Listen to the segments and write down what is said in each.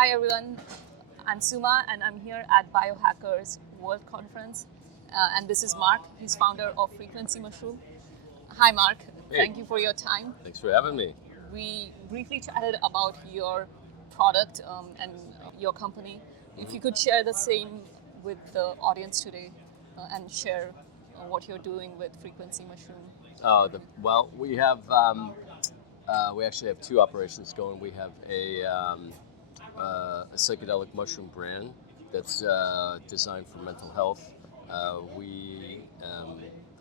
Hi everyone, I'm Suma and I'm here at Biohackers World Conference. And this is Mark, he's founder of Frequency Mushroom. Hi Mark, Thank you for your time. Thanks for having me. We briefly chatted about your product and your company. If you could share the same with the audience today and share what you're doing with Frequency Mushroom. We actually have two operations going. We have a psychedelic mushroom brand that's designed for mental health. We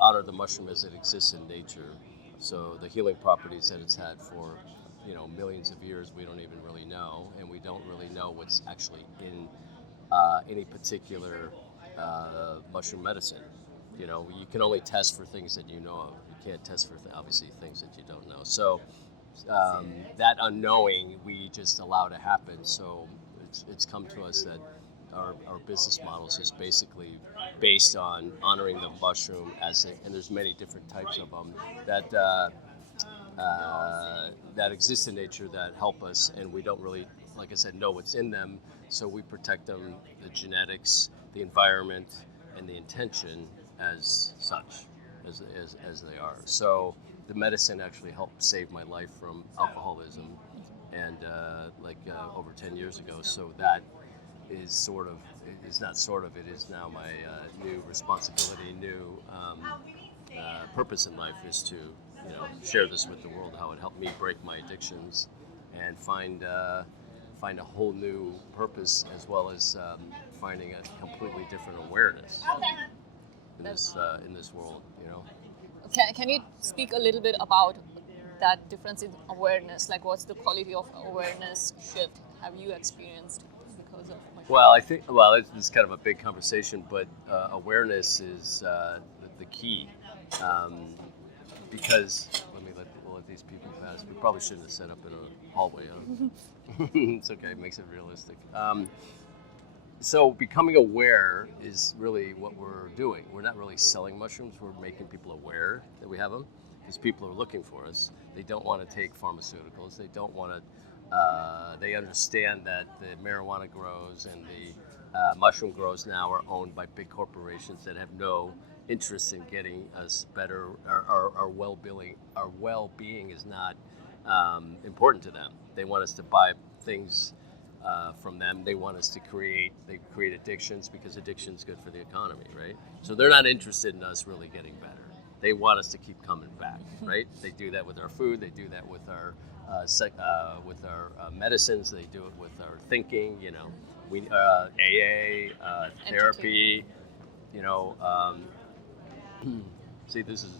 honor the mushroom as it exists in nature. So the healing properties that it's had for millions of years, we don't even really know, and we don't really know what's actually in any particular mushroom medicine. You can only test for things that you know of. You can't test for obviously things that you don't know. So that unknowing we just allow to happen. So it's come to us that our business models is basically based on honoring the mushroom and there's many different types of them that exist in nature that help us, and we don't really, like I said, know what's in them. So we protect them, the genetics, the environment, and the intention as such, as they are. So the medicine actually helped save my life from alcoholism, and over 10 years ago. So that is it is now my new responsibility, new purpose in life is to share this with the world, how it helped me break my addictions and find a whole new purpose, as well as finding a completely different awareness in this world. Can you speak a little bit about that difference in awareness? Like, what's the quality of awareness shift have you experienced because of mushroom? Well, I think it's kind of a big conversation, but awareness is the key. Because we'll let these people pass. We probably shouldn't have set up in a hallway. Huh? It's okay. It makes it realistic. So becoming aware is really what we're doing. We're not really selling mushrooms. We're making people aware that we have them, because people are looking for us. They don't want to take pharmaceuticals. They don't want to. They understand that the marijuana grows and the mushroom grows now are owned by big corporations that have no interest in getting us better. Our well-being is not important to them. They want us to buy things from them. They want us to create addictions, because addiction is good for the economy, right? So they're not interested in us really getting better. They want us to keep coming back, right? They do that with our food. They do that with our medicines. They do it with our thinking. We AA, therapy. See, this is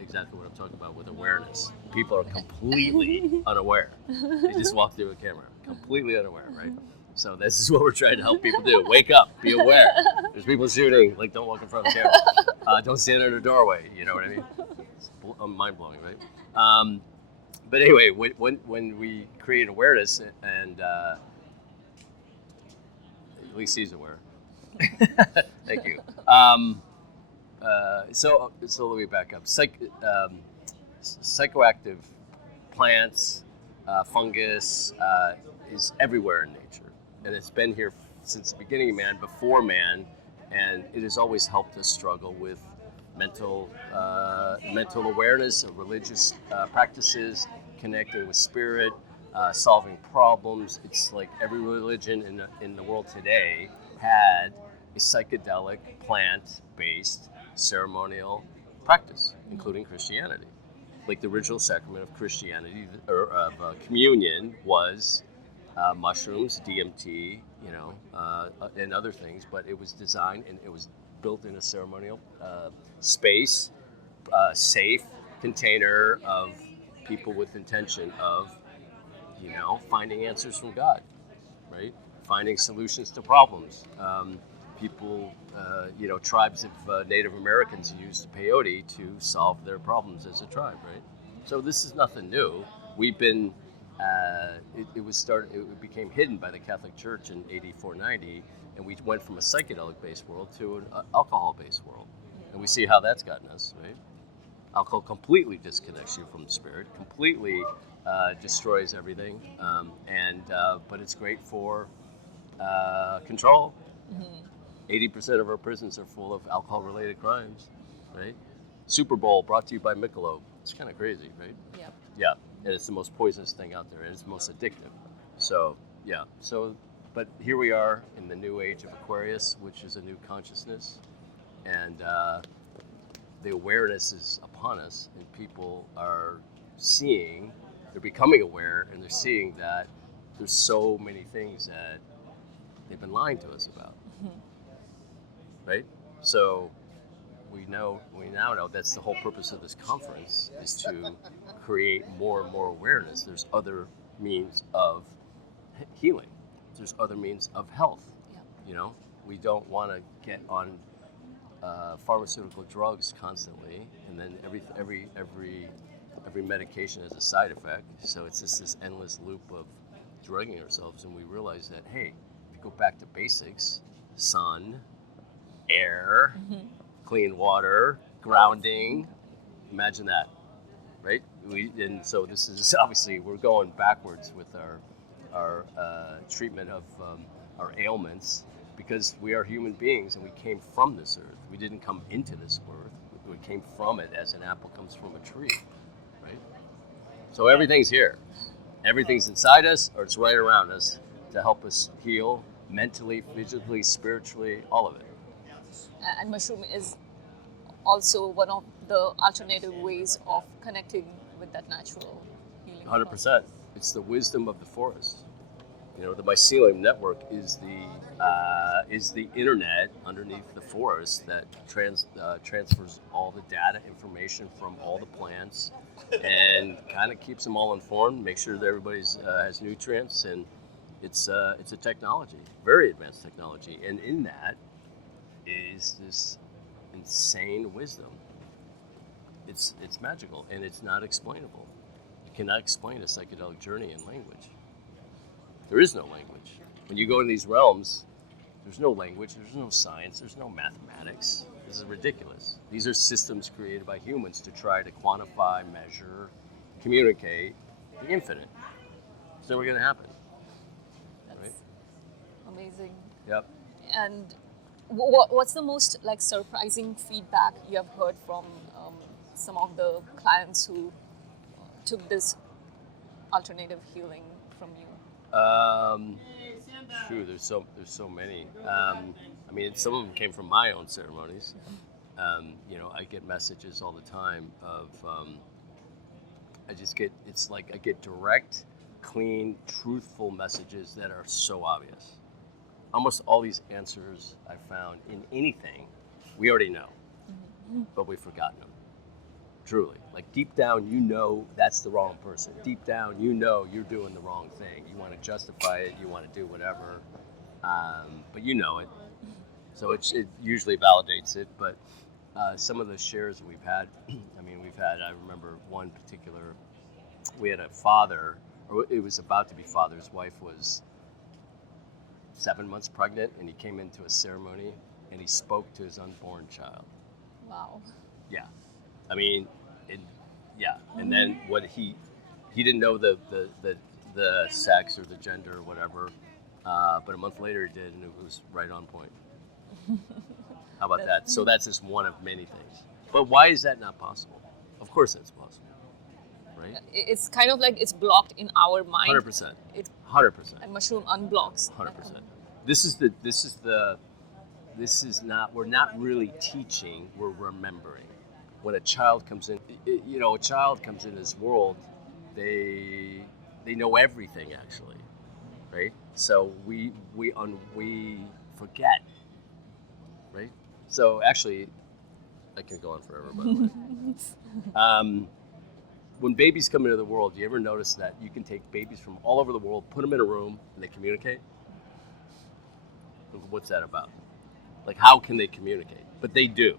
exactly what I'm talking about with awareness. People are completely unaware. They just walk through a camera, completely unaware, right? So this is what we're trying to help people do. Wake up, be aware. There's people shooting, don't walk in front of the camera. Don't stand in a doorway, you know what I mean? It's mind-blowing, right? But anyway, when we create awareness, and at least he's aware. Thank you. So let me back up. Psychoactive plants, fungus is everywhere in nature, and it's been here since the beginning of man, before man, and it has always helped us struggle with mental awareness, of religious practices, connecting with spirit, solving problems. It's like every religion in the world today had a psychedelic plant-based ceremonial practice, including Christianity. Like the original sacrament of Christianity, or of communion, was mushrooms, DMT, and other things. But it was designed and it was built in a ceremonial space, safe container of people with intention of, finding answers from God, right? Finding solutions to problems. People, tribes of Native Americans used peyote to solve their problems as a tribe, right? So this is nothing new. We've been, it became hidden by the Catholic Church in AD 490, and we went from a psychedelic-based world to an alcohol-based world. And we see how that's gotten us, right? Alcohol completely disconnects you from the spirit, completely destroys everything, but but it's great for control. 80% of our prisons are full of alcohol-related crimes, right? Super Bowl brought to you by Michelob. It's kind of crazy, right? Yep. Yeah, and it's the most poisonous thing out there, and it's the most addictive. So, yeah. So, but here we are in the new age of Aquarius, which is a new consciousness, and the awareness is upon us, and people are seeing, they're becoming aware, and they're seeing that there's so many things that they've been lying to us about, right? So we now know that's the whole purpose of this conference, is to create more and more awareness. There's other means of healing. There's other means of health. Yeah. You know, we don't want to get on pharmaceutical drugs constantly, and then every medication has a side effect. So it's just this endless loop of drugging ourselves, and we realize that, hey, if you go back to basics, sun, air, clean water, grounding, imagine that, right? And so this is obviously, we're going backwards with our treatment of our ailments, because we are human beings and we came from this earth. We didn't come into this earth. We came from it as an apple comes from a tree, right? So everything's here. Everything's inside us, or it's right around us to help us heal mentally, physically, spiritually, all of it. And mushroom is also one of the alternative ways of connecting with that natural healing. 100%. It's the wisdom of the forest. You know, the mycelium network is the internet underneath the forest that transfers all the data, information from all the plants, and kind of keeps them all informed, make sure that everybody's has nutrients, and it's a technology, very advanced technology, and in that is this insane wisdom. It's magical, and it's not explainable. You cannot explain a psychedelic journey in language. There is no language. When you go in these realms, there's no language, there's no science, there's no mathematics. This is ridiculous. These are systems created by humans to try to quantify, measure, communicate the infinite. It's never going to happen. That's right? Amazing. Yep. And what's the most surprising feedback you have heard from some of the clients who took this alternative healing from you? There's so many. I mean, some of them came from my own ceremonies. I get messages all the time of, I get direct, clean, truthful messages that are so obvious. Almost all these answers I found in anything, we already know, but we've forgotten them. Truly. Like deep down, you know that's the wrong person. Deep down, you know you're doing the wrong thing. You want to justify it, you want to do whatever, but you know it. So it usually validates it, but some of the shares that we've had, I remember one particular, we had a father, or it was about to be father, his wife was 7 months pregnant, and he came into a ceremony, and he spoke to his unborn child. Wow. Yeah. I mean, and then what he didn't know the sex or the gender or whatever, but a month later he did, and it was right on point. How about that? So that's just one of many things. But why is that not possible? Of course that's possible, right? It's kind of like it's blocked in our mind. 100%. 100%. And mushroom unblocks. 100%. We're not really teaching, we're remembering. When a child comes in, this world, they know everything actually, right? So we forget, right? So actually, I can go on forever, by the way. When babies come into the world, do you ever notice that you can take babies from all over the world, put them in a room, and they communicate? What's that about? Like, how can they communicate? But they do.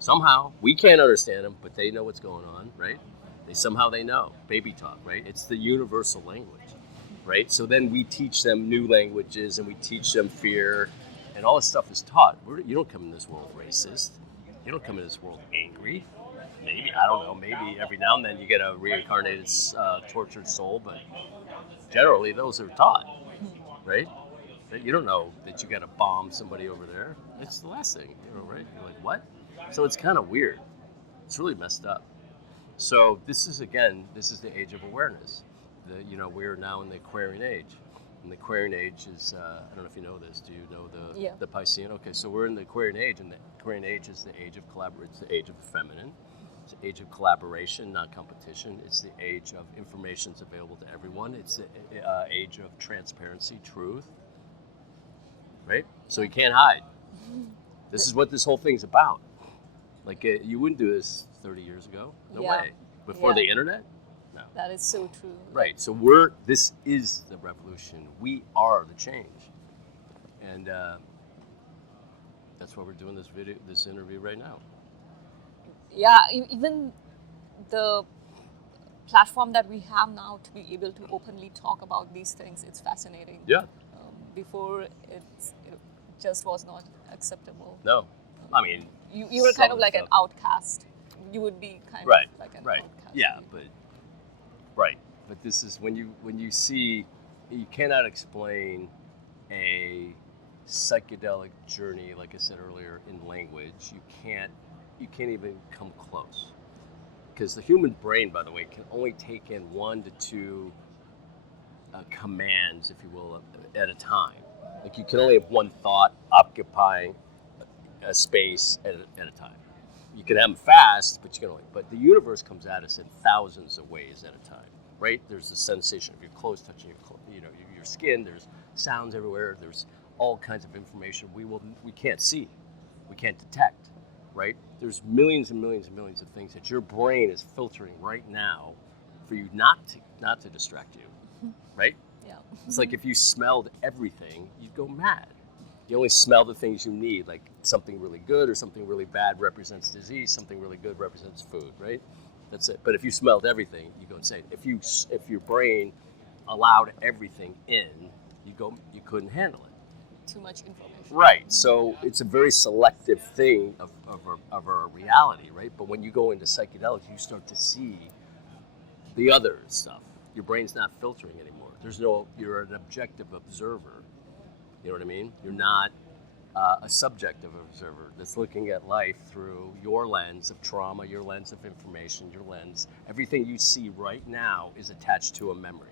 Somehow, we can't understand them, but they know what's going on, right? They know. Baby talk, right? It's the universal language, right? So then we teach them new languages, and we teach them fear, and all this stuff is taught. You don't come in this world racist. You don't come in this world angry. Maybe, I don't know, maybe every now and then you get a reincarnated, tortured soul, but generally those are taught. right? You don't know that you got to bomb somebody over there. It's the last thing, right? You're like, what? So it's kind of weird. It's really messed up. So this is the age of awareness. We're now in the Aquarian age. And the Aquarian age is, I don't know if you know this. Do you know the Piscean? Okay, so we're in the Aquarian age, and the Aquarian age is the age of collaboration. It's the age of the feminine. It's the age of collaboration, not competition. It's the age of information's available to everyone. It's the age of transparency, truth. Right? So you can't hide. This is what this whole thing's about. Like, you wouldn't do this 30 years ago. No way. Before the internet? No. That is so true. Right. So this is the revolution. We are the change. And that's why we're doing this interview right now. Yeah, even the platform that we have now to be able to openly talk about these things, it's fascinating. Yeah. Before it just was not acceptable. No. I mean, you were kind of like an outcast. You would be kind of like an outcast. Yeah, but this is when you see, you cannot explain a psychedelic journey, like I said earlier, in language. You can't even come close, because the human brain, by the way, can only take in 1 to 2 commands, if you will, at a time. Like, you can only have one thought occupying a space at a time. You can have them fast, but the universe comes at us in thousands of ways at a time, right? There's the sensation of your clothes touching your skin. There's sounds everywhere. There's all kinds of information we can't see, we can't detect, right? There's millions and millions and millions of things that your brain is filtering right now for you not to distract you, right? Yeah. It's like if you smelled everything, you'd go mad. You only smell the things you need, like something really good or something really bad represents disease, something really good represents food, right? That's it. But if you smelled everything, you go insane. If your brain allowed everything in, you couldn't handle it. Too much information. Right. So it's a very selective thing of our reality, right? But when you go into psychedelics, you start to see the other stuff. Your brain's not filtering anymore. You're an objective observer. You know what I mean? You're not a subjective observer that's looking at life through your lens of trauma, your lens of information, your lens. Everything you see right now is attached to a memory,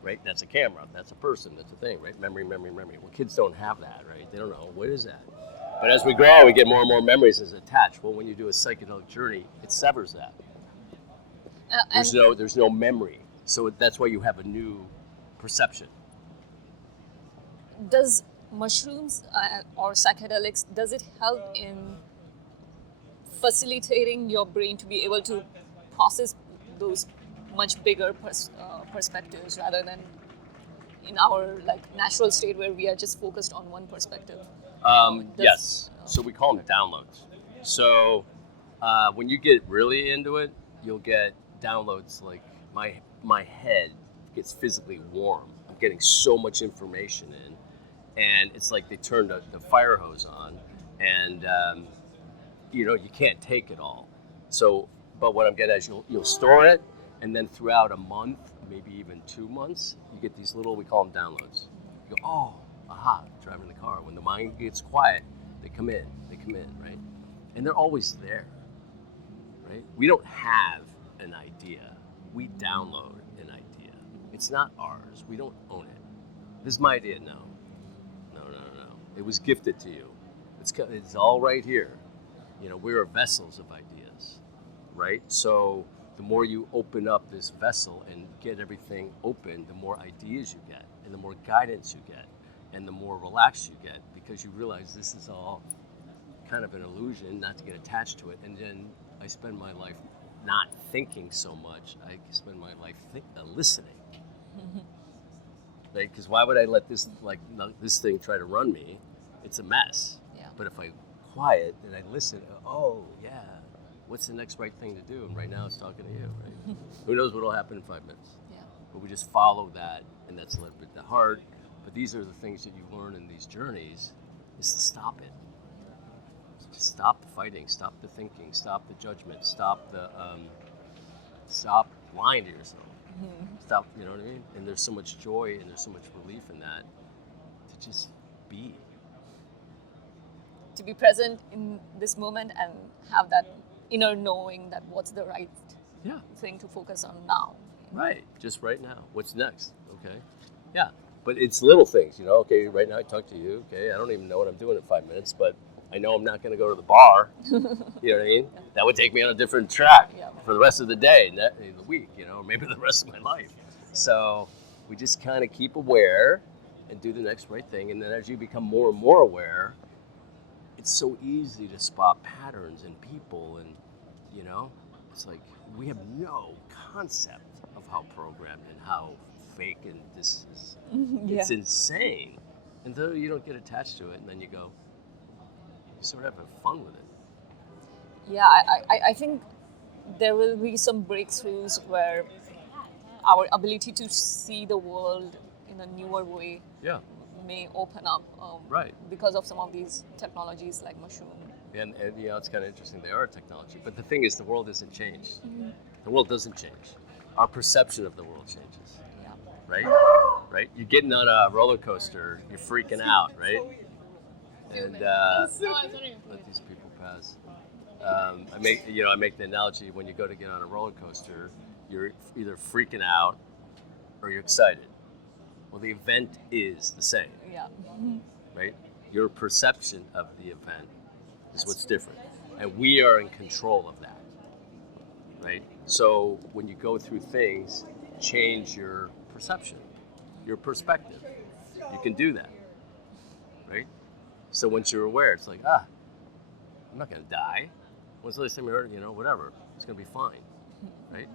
right? That's a camera, that's a person, that's a thing, right? Memory. Well, kids don't have that, right? They don't know, what is that? But as we grow, we get more and more memories as attached. Well, when you do a psychedelic journey, it severs that. There's no memory. So that's why you have a new perception. Does mushrooms or psychedelics, does it help in facilitating your brain to be able to process those much bigger perspectives rather than in our natural state where we are just focused on one perspective? Yes. So we call them downloads. So when you get really into it, you'll get downloads like my head gets physically warm. I'm getting so much information in. And it's like they turned the fire hose on, and you can't take it all. So, but what I'm getting at is you'll store it, and then throughout a month, maybe even 2 months, you get these little, we call them downloads. You go, oh, aha, driving the car. When the mind gets quiet, they come in, right? And they're always there, right? We don't have an idea. We download an idea. It's not ours. We don't own it. This is my idea. No. It was gifted to you. It's all right here. We are vessels of ideas, right? So the more you open up this vessel and get everything open, the more ideas you get, and the more guidance you get, and the more relaxed you get, because you realize this is all kind of an illusion, not to get attached to it. And then I spend my life not thinking so much. I spend my life listening. Right? Because why would I let this thing try to run me? It's a mess. Yeah. But if I quiet and I listen, oh yeah, what's the next right thing to do? And right now it's talking to you, right? Who knows what'll happen in 5 minutes? Yeah. But we just follow that, and that's a little bit the heart. But these are the things that you learn in these journeys, is to stop it. Just stop the fighting, stop the thinking, stop the judgment, stop lying to yourself. Stop, you know what I mean? And there's so much joy and there's so much relief in that to just be. To be present in this moment and have that inner knowing that what's the right Yeah. thing to focus on now. Right. Just right now. What's next? Okay. Yeah. But it's little things, you know. Okay, right now I talk to you. Okay, I don't even know what I'm doing in 5 minutes, but I know I'm not going to go to the bar. You know what I mean? That would take me on a different track for the rest of the day, the week, you know, or maybe the rest of my life. So we just kind of keep aware and do the next right thing. And then as you become more and more aware, it's so easy to spot patterns in people. And, you know, it's like we have no concept of how programmed and how fake and this is. It's insane until you don't get attached to it. And then you go, you sort of have fun with it. Yeah, I think there will be some breakthroughs where our ability to see the world in a newer way may open up because of some of these technologies like mushroom. And you know, it's kind of interesting. They are technology. But the thing is, the world isn't changed. The world doesn't change. Our perception of the world changes. Yeah. Right? Right? You're getting on a roller coaster. You're freaking out, right? And let these people pass. I make the analogy when you go to get on a roller coaster, you're either freaking out or you're excited. Well, the event is the same. Yeah. Right? Your perception of the event is what's different. And we are in control of that. Right? So when you go through things, change your perception, your perspective. You can do that. Right? So once you're aware, it's like, I'm not going to die. When's the last time you heard, whatever. It's going to be fine. Right?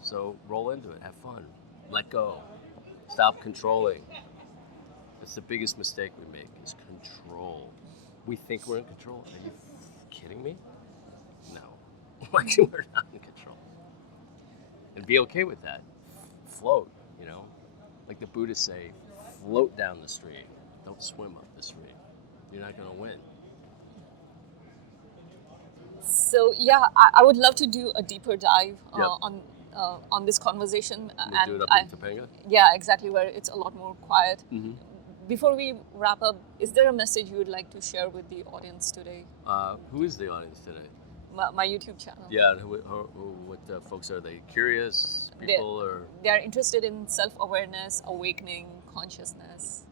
So roll into it. Have fun. Let go. Stop controlling. That's the biggest mistake we make is control. We think we're in control. Are you kidding me? No. We're not in control. And be okay with that. Float, Like the Buddhists say, float down the stream. Don't swim up the stream. You're not going to win. So I would love to do a deeper dive on this conversation. Do it up in Topanga? Yeah, exactly, where it's a lot more quiet. Mm-hmm. Before we wrap up, is there a message you would like to share with the audience today? Who is the audience today? My YouTube channel. Yeah, and what folks are they? Curious people or? They are interested in self-awareness, awakening, consciousness.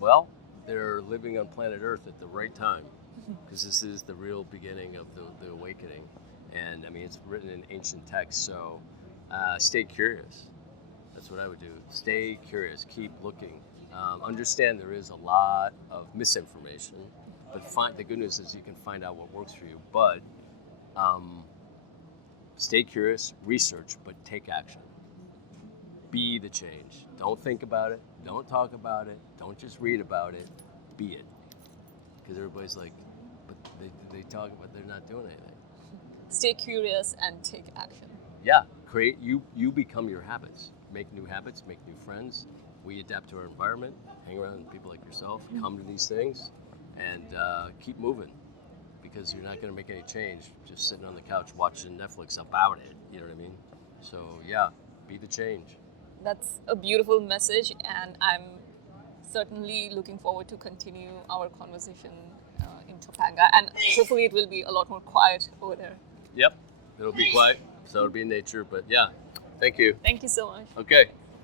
Well, they're living on planet Earth at the right time because this is the real beginning of the awakening. And I mean, it's written in ancient texts, so stay curious. That's what I would do. Stay curious. Keep looking. Understand there is a lot of misinformation, but the good news is you can find out what works for you. But stay curious, research, but take action. Be the change. Don't think about it. Don't talk about it. Don't just read about it. Be it. Because everybody's like, but they talk, but they're not doing anything. Stay curious and take action. Yeah. Create. You become your habits. Make new habits. Make new friends. We adapt to our environment. Hang around with people like yourself. Come to these things, and keep moving. Because you're not going to make any change just sitting on the couch watching Netflix about it. You know what I mean? So yeah, be the change. That's a beautiful message, and I'm certainly looking forward to continue our conversation in Topanga, and hopefully it will be a lot more quiet over there. Yep, it'll be quiet, so it'll be in nature, but yeah, thank you. Thank you so much. Okay.